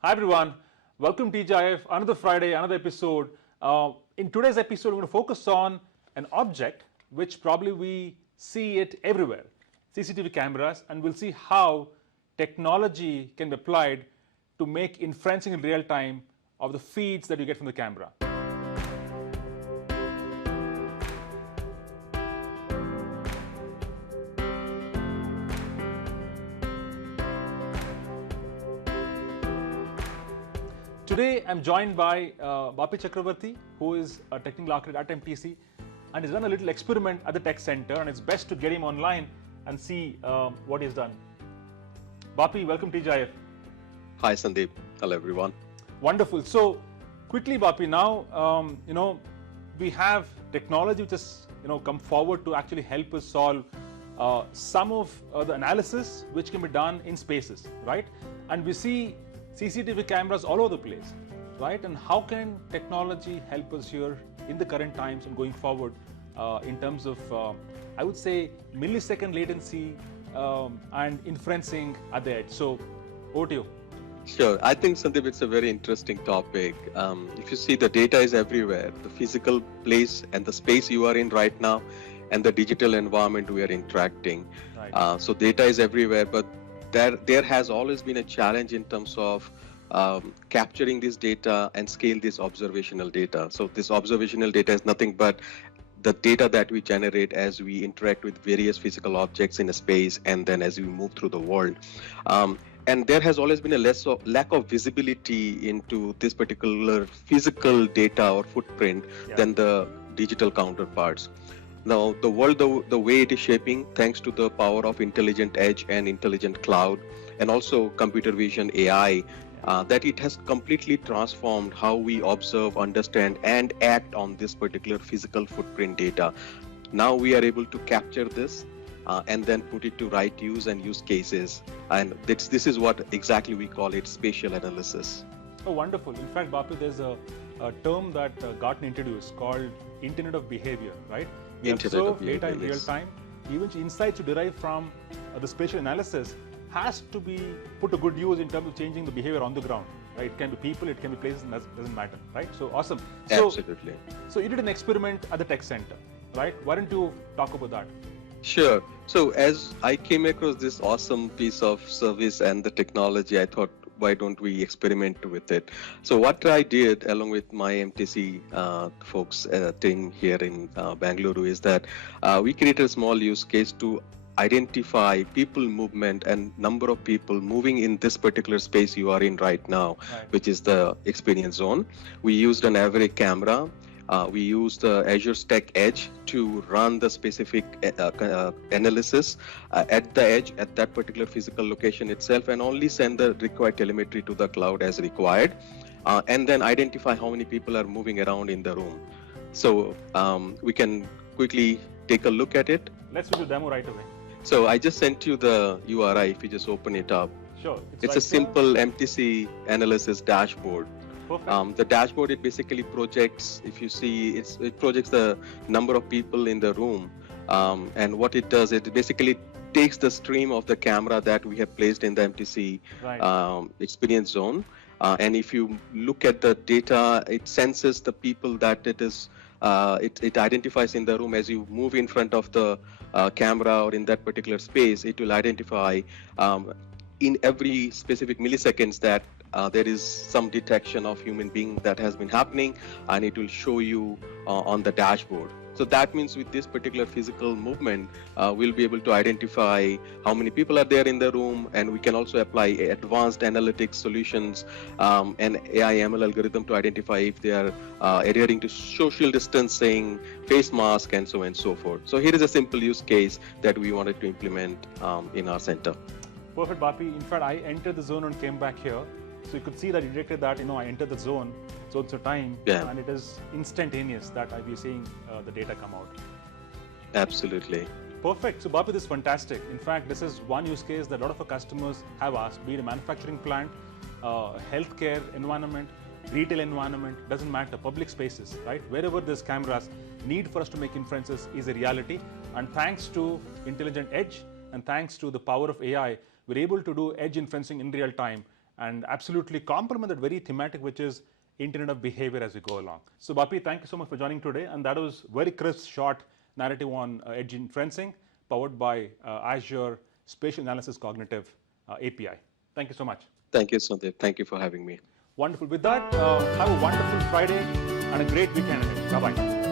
Hi everyone, welcome to TGIF, another Friday, another episode. In today's episode, we're going to focus on an object which probably we see it everywhere, CCTV cameras, and we'll see how technology can be applied to make inferencing in real time of the feeds that you get from the camera. Today, I'm joined by Bapi Chakravarti, who is a technical architect at MTC, and he's done a little experiment at the tech center, and it's best to get him online and see what he's done. Bapi, welcome to TGIF. Hi, Sandeep. Hello, everyone. Wonderful. So, quickly, Bapi, now, we have technology which has, come forward to actually help us solve some of the analysis which can be done in spaces, right? And we see CCTV cameras all over the place, right? And how can technology help us here in the current times and going forward in terms of, I would say, millisecond latency and inferencing at the edge? So, over to you. Sure. I think, Sandeep, it's a very interesting topic. If you see, the data is everywhere, the physical place and the space you are in right now, and the digital environment we are interacting. Right. So data is everywhere, but there has always been a challenge in terms of capturing this data and scale this observational data. So this observational data is nothing but the data that we generate as we interact with various physical objects in a space and then as we move through the world. And there has always been a lack of visibility into this particular physical data or footprint than the digital counterparts. Now, the world, the way it is shaping, thanks to the power of intelligent edge and intelligent cloud, and also computer vision AI, that it has completely transformed how we observe, understand, and act on this particular physical footprint data. Now we are able to capture this and then put it to right use and use cases. And this is what exactly we call it, spatial analysis. Oh, wonderful. In fact, Bapi, there's a term that Gartner introduced called Internet of Behavior, right? We observe data in real time. Even insights you derive from the spatial analysis has to be put to good use in terms of changing the behavior on the ground, right? It can be people, it can be places, and that doesn't matter, right? So awesome. Absolutely. So you did an experiment at the tech center, right? Why don't you talk about that? Sure. So as I came across this awesome piece of service and the technology, I thought, why don't we experiment with it? So what I did along with my MTC folks team here in Bengaluru is that we created a small use case to identify people movement and number of people moving in this particular space you are in right now, which is the experience zone. We used an average camera. We used the Azure Stack Edge to run the specific analysis at the edge at that particular physical location itself, and only send the required telemetry to the cloud as required, and then identify how many people are moving around in the room. So we can quickly take a look at it. Let's do the demo right away. So I just sent you the URI. If you just open it up, sure. It's a simple MTC analysis dashboard. The dashboard, it basically projects, if you see, it projects the number of people in the room. And what it does, it basically takes the stream of the camera that we have placed in the MTC experience zone. And if you look at the data, it senses the people that it identifies in the room. As you move in front of the camera or in that particular space, it will identify in every specific milliseconds that there is some detection of human being that has been happening, and it will show you on the dashboard. So that means with this particular physical movement, we'll be able to identify how many people are there in the room, and we can also apply advanced analytics solutions and AI ML algorithm to identify if they are adhering to social distancing, face mask, and so on and so forth. So here is a simple use case that we wanted to implement in our center. Perfect, Bapi. In fact, I entered the zone and came back here. So you could see that it detected that, I entered the zone, so it's a time, and it is instantaneous that I'll be seeing the data come out. Absolutely. Perfect. So Bapi, this is fantastic. In fact, this is one use case that a lot of our customers have asked, be it a manufacturing plant, healthcare environment, retail environment, doesn't matter, public spaces, right? Wherever there's cameras, need for us to make inferences is a reality. And thanks to intelligent edge and thanks to the power of AI, we're able to do edge inferencing in real time and absolutely complement that very thematic, which is Internet of Behavior as we go along. So Bapi, thank you so much for joining today, and that was very crisp, short narrative on edge inferencing powered by Azure Spatial Analysis Cognitive API. Thank you so much. Thank you, Sandeep. Thank you for having me. Wonderful. With that, have a wonderful Friday and a great weekend ahead. Bye-bye.